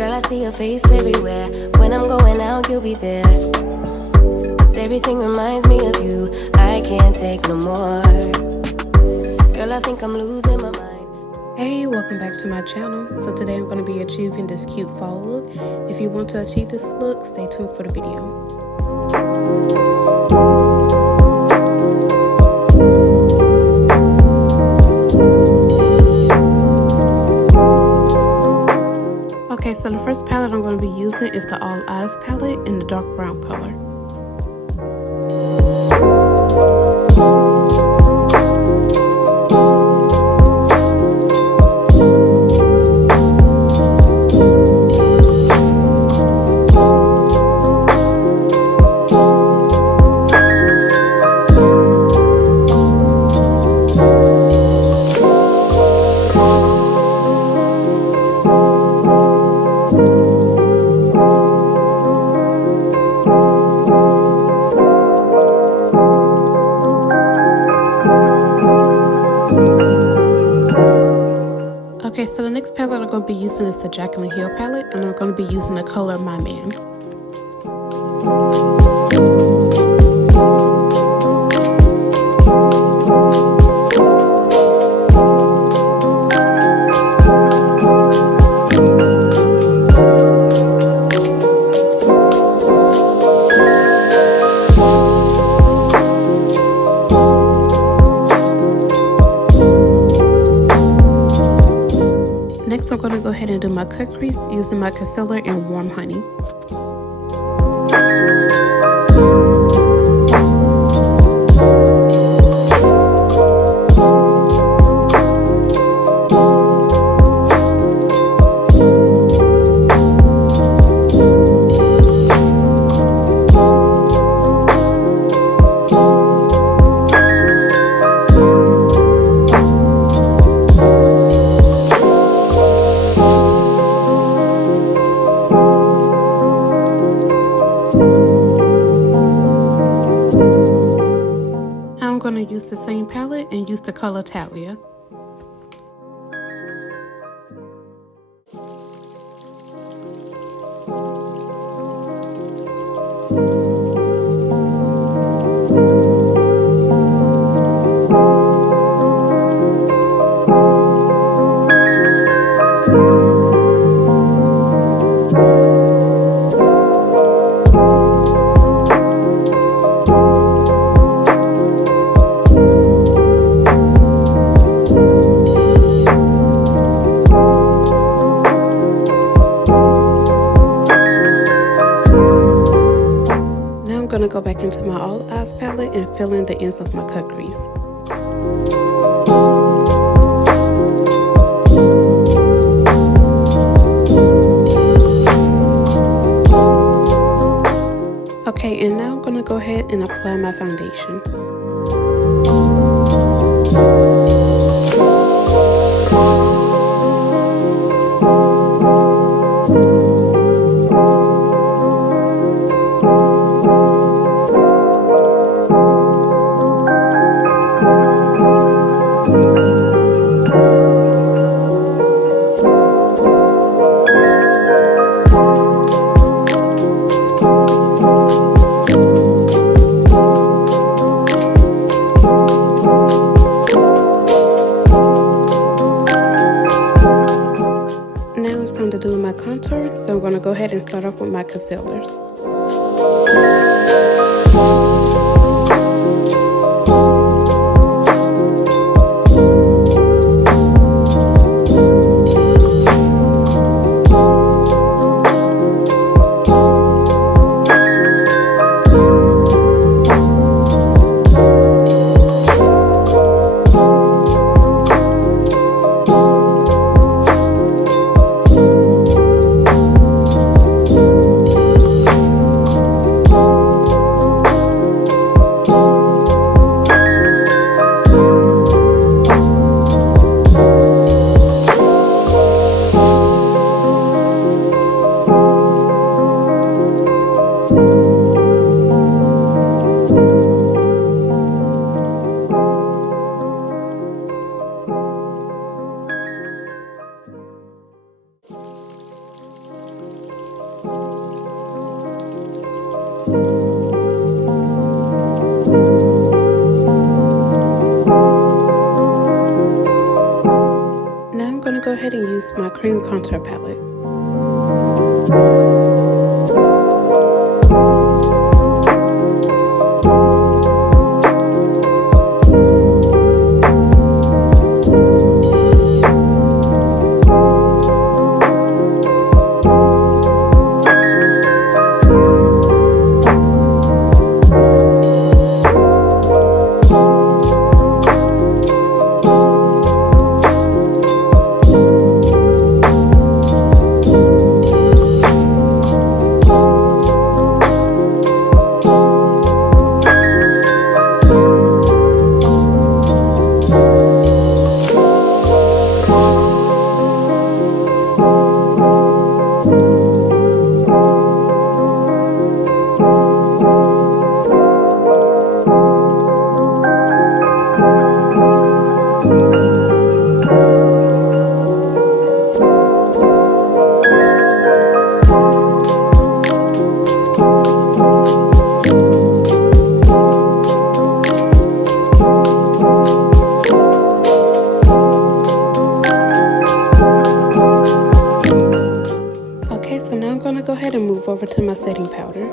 Girl, I see your face everywhere. When I'm going out, you'll be there. 'Cause everything reminds me of you. I can't take no more. Girl, I think I'm losing my mind. Hey, welcome back to my channel. So today I'm going to be achieving this cute fall look. If you want to achieve this look, stay tuned for the video. Okay, so the first palette I'm going to be using is the All Eyes palette in the dark brown color. Okay, so the next palette I'm going to be using is the Jaclyn Hill palette, and I'm going to be using the color My Man. Next, I'm going to go ahead and do my cut crease using my concealer in Warm Honey. I'm going to use the same palette and use the color Taliya. I'm going to go back into my All Eyes palette and fill in the ends of my cut crease. Okay, and now I'm going to go ahead and apply my foundation. Now it's time to do my contour, so I'm going to go ahead and start off with my concealers. go ahead and use my cream contour palette. So now I'm going to go ahead and move over to my setting powder.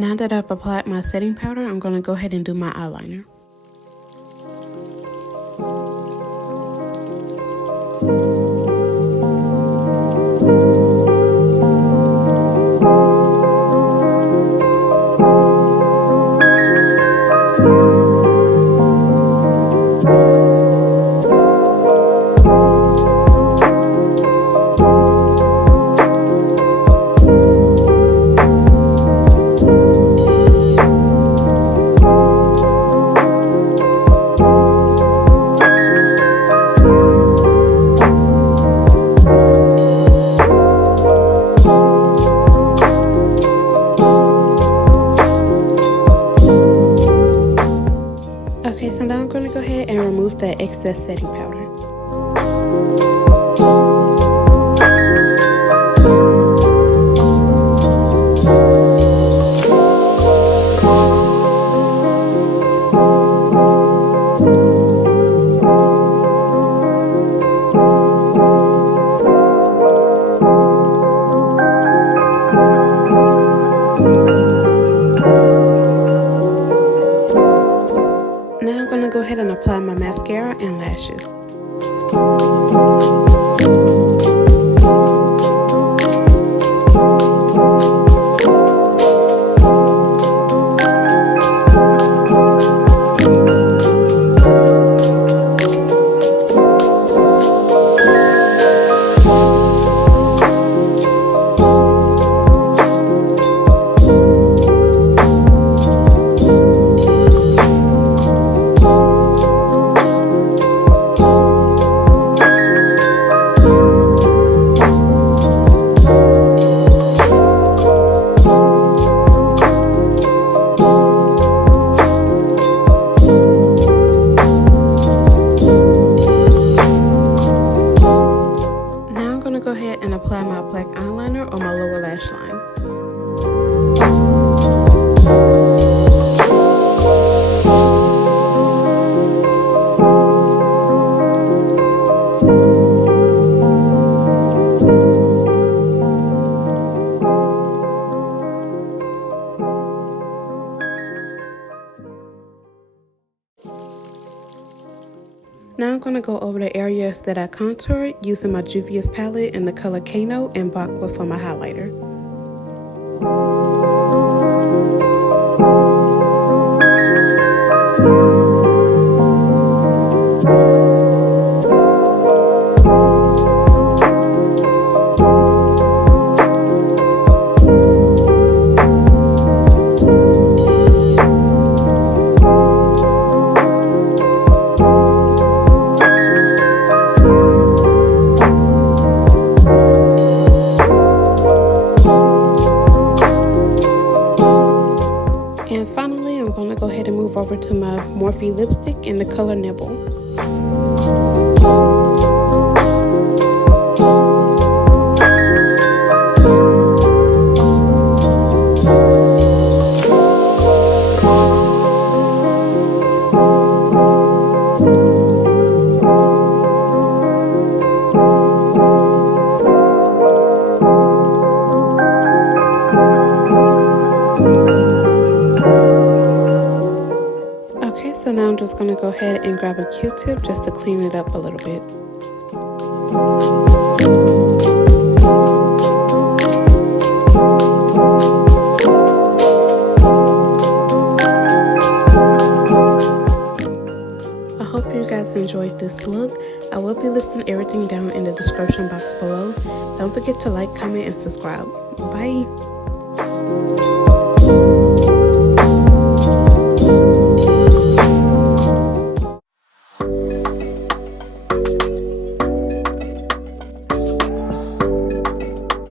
Now that I've applied my setting powder, I'm going to go ahead and do my eyeliner. Okay, so now I'm going to go ahead and remove that excess setting powder. Now I'm going to go ahead and apply my mascara and lashes. Go ahead and apply my black eyeliner on my lower lash line. Now I'm going to go over the areas that I contoured using my Juvia's palette in the color Kano and Bakwa for my highlighter. Beauty lipstick in the color Nibble. Okay, so now I'm just going to go ahead and grab a Q-tip just to clean it up a little bit. I hope you guys enjoyed this look. I will be listing everything down in the description box below. Don't forget to like, comment, and subscribe. Bye!